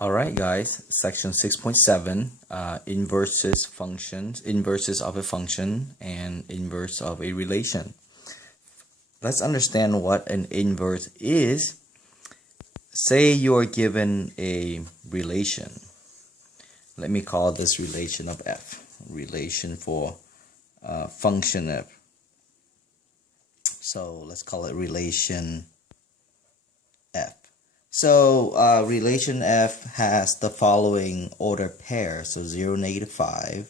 Alright guys, section 6.7, inverses functions, inverses of a function and inverse of a relation. Let's understand what an inverse is. Say you are given a relation. Let me call this relation of f, relation for function f. So let's call it relation f. So relation f has the following order pair. So 0, -5,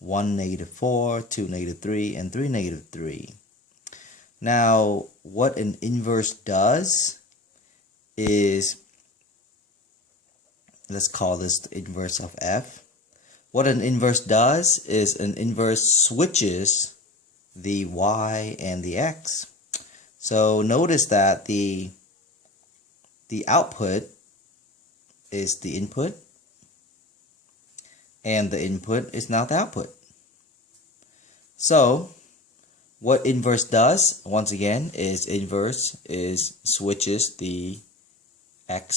1, -4, 2, -3, and 3, -3. Now what an inverse does is, let's call this the inverse of f. What an inverse does is an inverse switches the y and the x. So notice that the output is the input and the input is now the output. So what inverse does, once again, is inverse is switches the x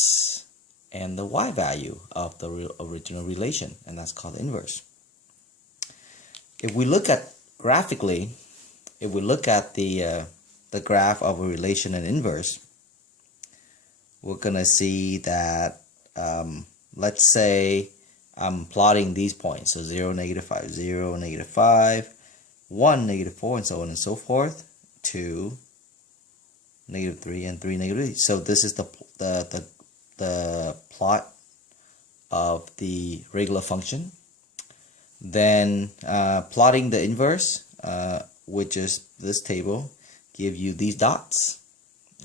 and the y value of the original relation, and that's called inverse. If we look at graphically, if we look at the graph of a relation and inverse, we're gonna see that let's say I'm plotting these points, so 0, -5, 0, -5, 1, -4, and so on and so forth, 2, -3, and 3, -3. So this is the plot of the regular function. Then plotting the inverse, which is this table, give you these dots.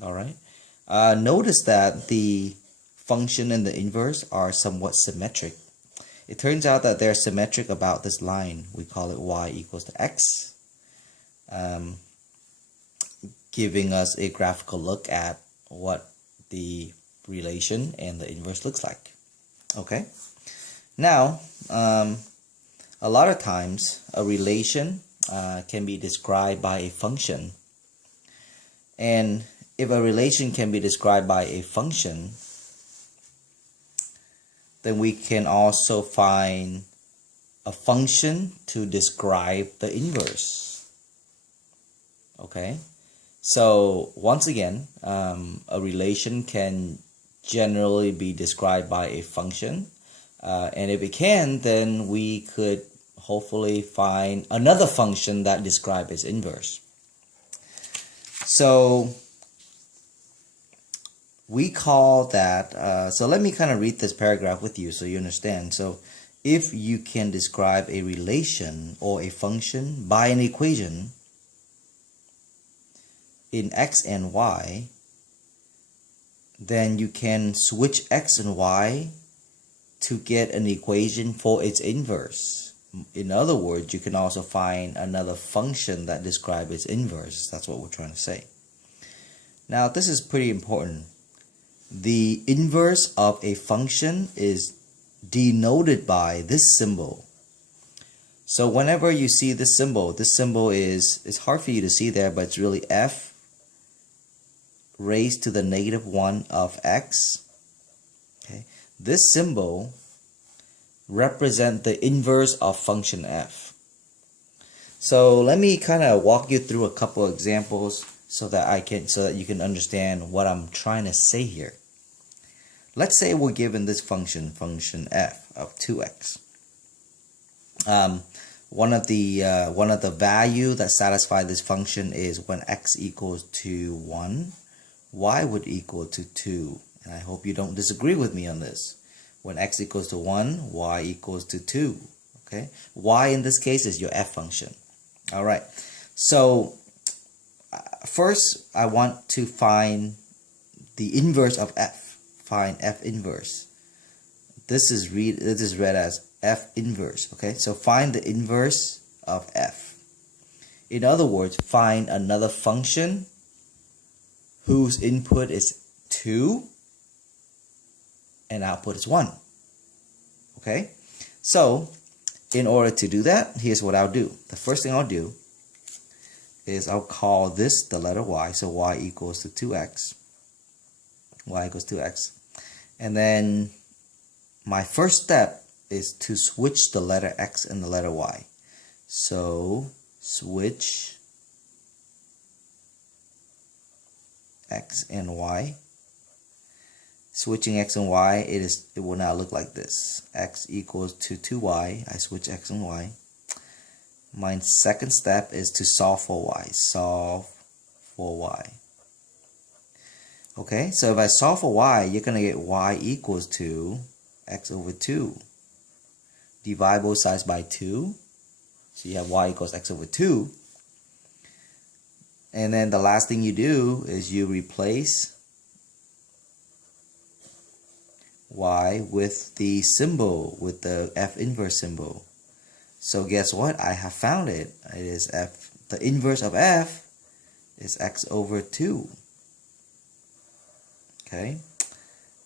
All right. Notice that the function and the inverse are somewhat symmetric. It turns out that they're symmetric about this line. We call it y equals to x, giving us a graphical look at what the relation and the inverse looks like. Okay. Now, a lot of times a relation can be described by a function, and if a relation can be described by a function, then we can also find a function to describe the inverse. Okay, so once again, a relation can generally be described by a function, and if it can, then we could hopefully find another function that describes its inverse. So we call that, so let me kind of read this paragraph with you so you understand. So if you can describe a relation or a function by an equation in x and y, then you can switch x and y to get an equation for its inverse. In other words, you can also find another function that describes its inverse. That's what we're trying to say. Now this is pretty important. The inverse of a function is denoted by this symbol. So whenever you see this symbol is, it's hard for you to see there, but it's really f raised to the -1 of x. Okay, this symbol represents the inverse of function f. So let me kind of walk you through a couple of examples so that you can understand what I'm trying to say here. Let's say we're given this function f of 2x. One of the value that satisfy this function is when x equals to 1, y would equal to 2. And I hope you don't disagree with me on this. When x equals to 1, y equals to 2. Okay, y in this case is your f function. All right. So first, I want to find the inverse of f. Find f inverse. This is read as f inverse. Okay, so find the inverse of f. In other words, find another function whose input is 2 and output is 1. Okay, so in order to do that, here's what I'll do. The first thing I'll do is I'll call this the letter y, so y equals to 2x. Y equals 2x. And then my first step is to switch the letter x and the letter y. So switch x and y. Switching x and y, it will now look like this. X equals to 2y. I switch x and y. My second step is to solve for y. Solve for y. Okay, so if I solve for y, you're going to get y equals to x over 2. Divide both sides by 2. So you have y equals x over 2. And then the last thing you do is you replace y with the symbol, with the f inverse symbol. So guess what? I have found it. It is f. The inverse of f is x over 2. Okay.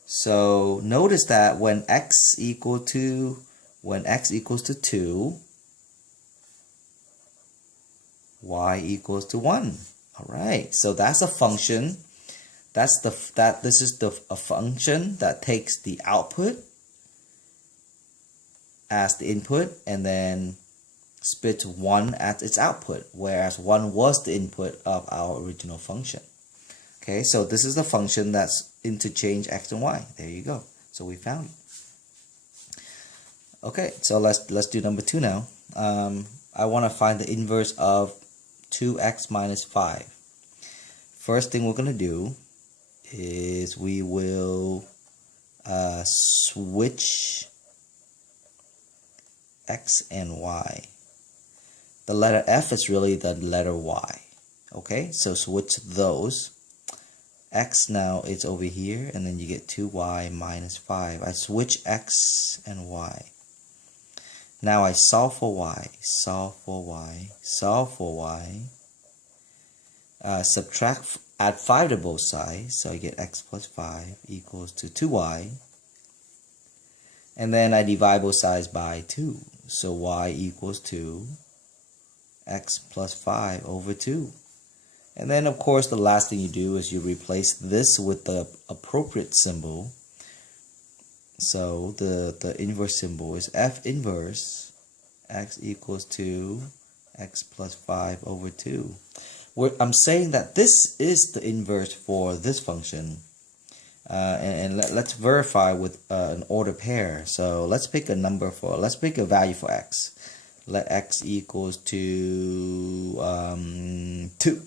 So notice that when x equals to 2, y equals to 1. All right. So that's a function. This is a function that takes the output as the input and then spits 1 as its output, whereas 1 was the input of our original function. Okay, so this is the function that's interchange x and y. There you go. So we found it. Okay, so let's do number 2 now. I want to find the inverse of 2x minus 5. First thing we're going to do is we will switch x and y. The letter f is really the letter y. Okay, so switch those. X now is over here, and then you get 2y minus 5. I switch x and y. Now I solve for y. Solve for y. Solve for y. Subtract, add 5 to both sides, so I get x plus 5 equals to 2y. And then I divide both sides by 2. So y equals to x plus 5 over 2. And then, of course, the last thing you do is you replace this with the appropriate symbol. So the inverse symbol is f inverse x equals to x plus 5 over 2. I'm saying that this is the inverse for this function. Let's verify with an order pair. So let's pick a value for x. Let x equals to 2.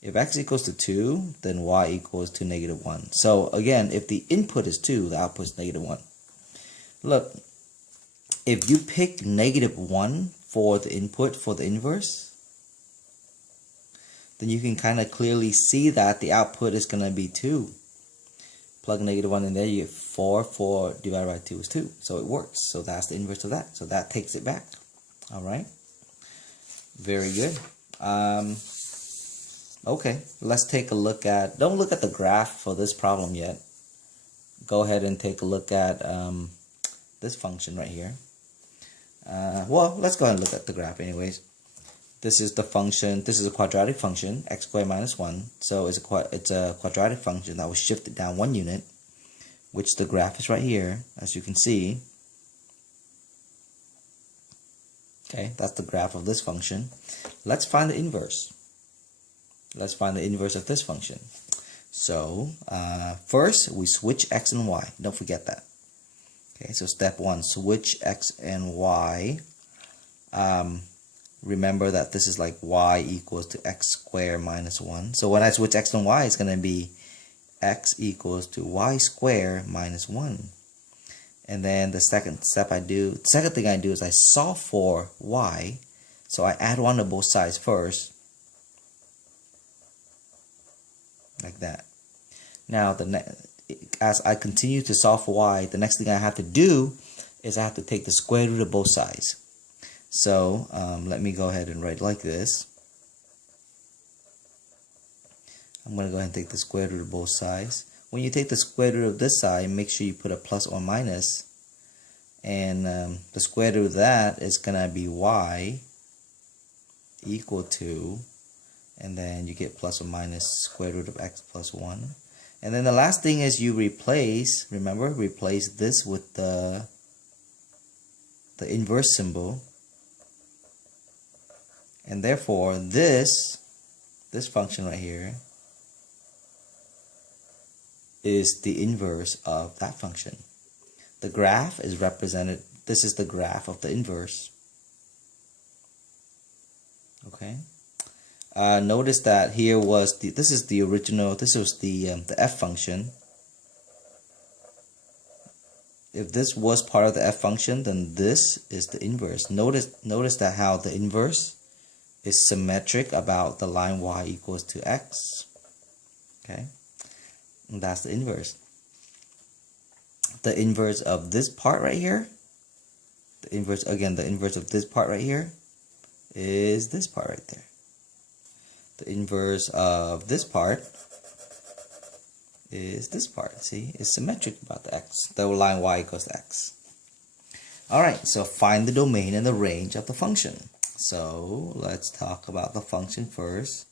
If x equals to 2, then y equals to negative 1. So again, if the input is 2, the output is negative 1. Look, if you pick negative 1 for the input for the inverse, then you can kind of clearly see that the output is going to be 2. Plug negative 1 in there, you get 4. 4 divided by 2 is 2. So it works. So that's the inverse of that. So that takes it back. All right. Very good. Okay, let's take a look at, don't look at the graph for this problem yet. Go ahead and take a look at this function right here. Well, let's go ahead and look at the graph anyways. This is the function, this is a quadratic function, x squared minus 1. So it's a quadratic function that was shifted down 1 unit, which the graph is right here, as you can see. Okay, that's the graph of this function. Let's find the inverse. Let's find the inverse of this function. So first we switch x and y. Don't forget that. Okay, so step 1, switch x and y. Remember that this is like y equals to x squared minus 1. So when I switch x and y, it's going to be x equals to y squared minus 1. And then the second thing I do is I solve for y. So I add 1 to both sides first. Like that. Now, as I continue to solve for y, the next thing I have to do is I have to take the square root of both sides. So let me go ahead and write like this. I'm going to go ahead and take the square root of both sides. When you take the square root of this side, make sure you put a plus or minus. And the square root of that is going to be y equal to, and then you get plus or minus square root of x plus 1. And then the last thing is you replace, remember, replace this with the inverse symbol. And therefore this function right here is the inverse of that function. The graph is represented, this is the graph of the inverse. Okay. Notice that here was this is the original, this was the f function. If this was part of the f function, then this is the inverse. Notice that how the inverse is symmetric about the line y equals to x. Okay, and that's the inverse. The inverse of this part right here, the inverse of this part right here is this part right there. The inverse of this part is this part. See, it's symmetric about the x, the line y equals to x. Alright, so find the domain and the range of the function. So let's talk about the function first.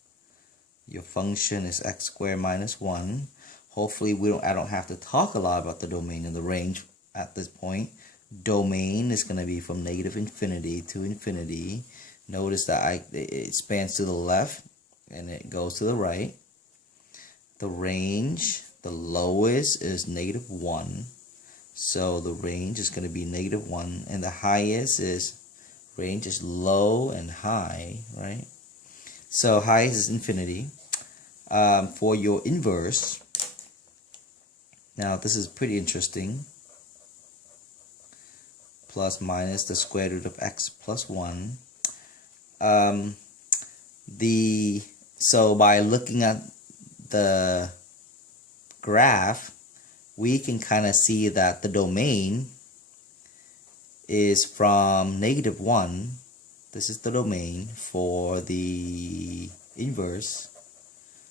Your function is x squared minus 1. Hopefully I don't have to talk a lot about the domain and the range at this point. Domain is going to be from negative infinity to infinity. Notice that it spans to the left and it goes to the right. The range, the lowest is negative 1. So the range is going to be negative 1. And the highest is, range is low and high, right? So highest is infinity. For your inverse, now this is pretty interesting. Plus minus the square root of x plus 1. So by looking at the graph, we can kind of see that the domain is from negative 1. This is the domain for the inverse.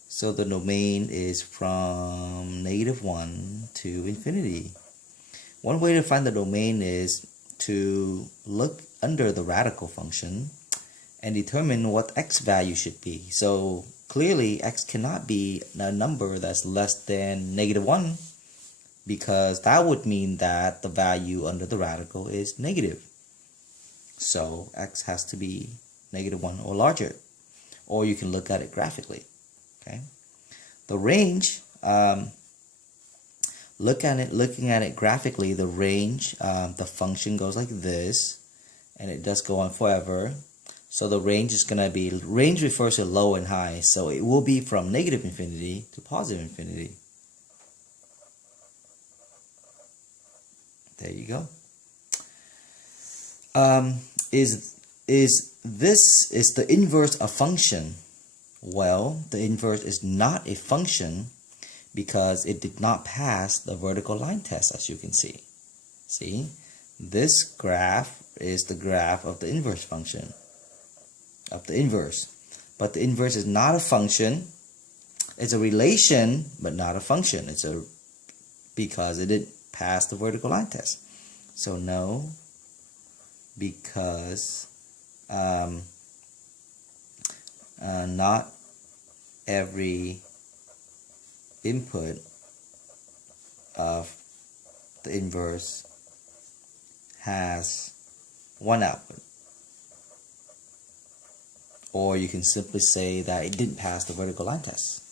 So the domain is from negative 1 to infinity. One way to find the domain is to look under the radical function and determine what x value should be. So clearly x cannot be a number that's less than negative 1, because that would mean that the value under the radical is negative. So x has to be negative 1 or larger. Or you can look at it graphically. Okay. The range, looking at it graphically, the range, the function goes like this, and it does go on forever. So the range is going to be, range refers to low and high, so it will be from negative infinity to positive infinity. There you go. Is the inverse a function? Well, the inverse is not a function because it did not pass the vertical line test, as you can see. See, this graph is the graph of the inverse function, of the inverse. But the inverse is not a function. It's a relation, but not a function. Because it didn't pass the vertical line test. So no, because not every input of the inverse has one output. Or you can simply say that it didn't pass the vertical line test.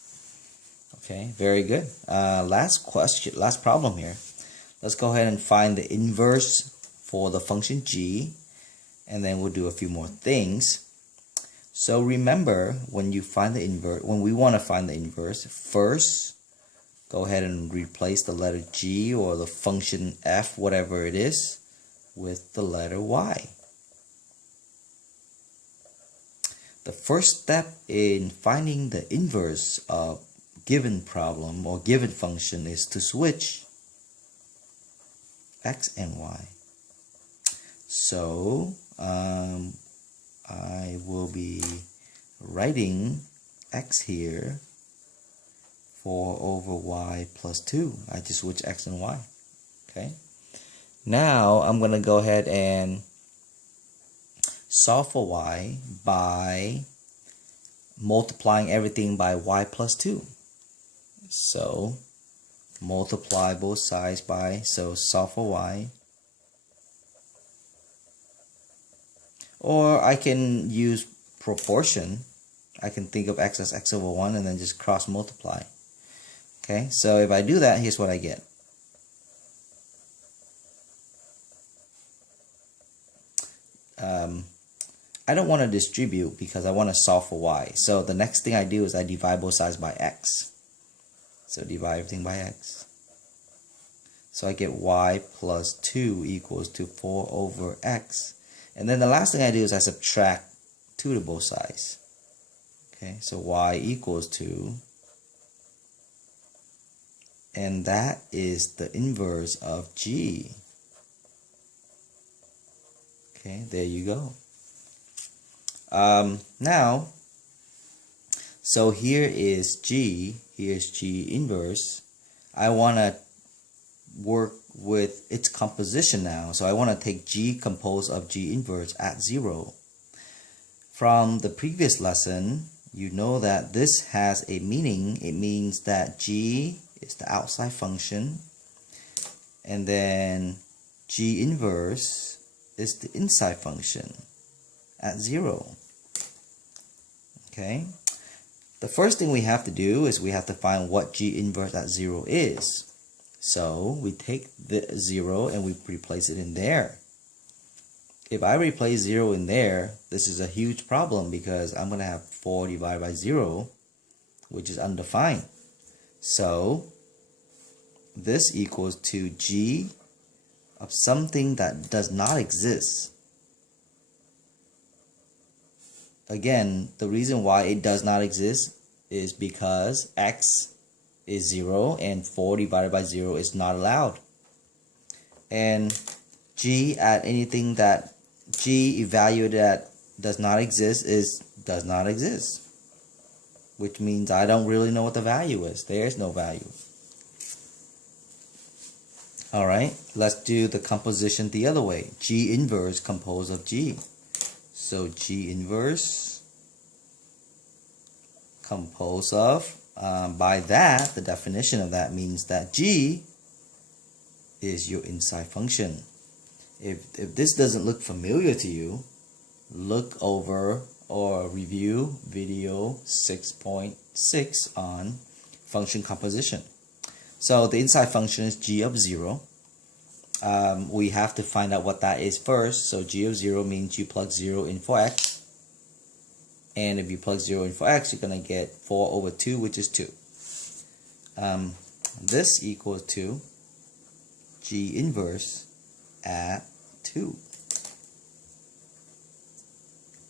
Okay, very good. Last problem here. Let's go ahead and find the inverse for the function g, and then we'll do a few more things. So remember, when you find the inverse, when we want to find the inverse, first go ahead and replace the letter g or the function f, whatever it is, with the letter y. The first step in finding the inverse of given problem or given function is to switch x and y. So I will be writing x here 4 over y plus 2. I just switch x and y. Okay. Now I'm going to go ahead and solve for y by multiplying everything by y plus 2. So multiply both sides by, so solve for y. Or I can use proportion. I can think of x as x over 1 and then just cross multiply. Okay, so if I do that, here's what I get. I don't want to distribute because I want to solve for y. So the next thing I do is I divide both sides by x. So divide everything by x. So I get y plus 2 equals to 4 over x. And then the last thing I do is I subtract 2 to both sides. Okay, so y equals to, and that is the inverse of g. Okay, there you go. Now, so here is g, here's g inverse. I want to work with its composition now. So I want to take g composed of g inverse at 0. From the previous lesson, you know that this has a meaning. It means that g is the outside function, and then g inverse is the inside function at 0. Okay, the first thing we have to do is we have to find what g inverse at 0 is. So we take the 0 and we replace it in there. If I replace 0 in there, this is a huge problem because I'm going to have 4 divided by 0, which is undefined. So this equals to g of something that does not exist. Again, the reason why it does not exist is because x is 0 and 4 divided by 0 is not allowed. And g at anything that g evaluated at does not exist is does not exist, which means I don't really know what the value is. There's no value. Alright, let's do the composition the other way. G inverse composed of g. So g inverse composed of, by that, the definition of that means that g is your inside function. If this doesn't look familiar to you, look over or review video 6.6 on function composition. So the inside function is g of 0. We have to find out what that is first. So g of 0 means you plug 0 in for x. And if you plug 0 in for x, you're going to get 4 over 2, which is 2. This equals to g inverse at 2.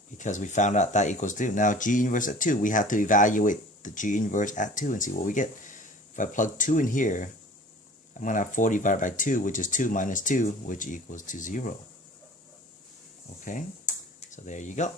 Because we found out that equals 2. Now g inverse at 2, we have to evaluate the g inverse at 2 and see what we get. If I plug 2 in here, I'm going to have 4 divided by 2, which is 2 minus 2, which equals to 0. Okay, so there you go.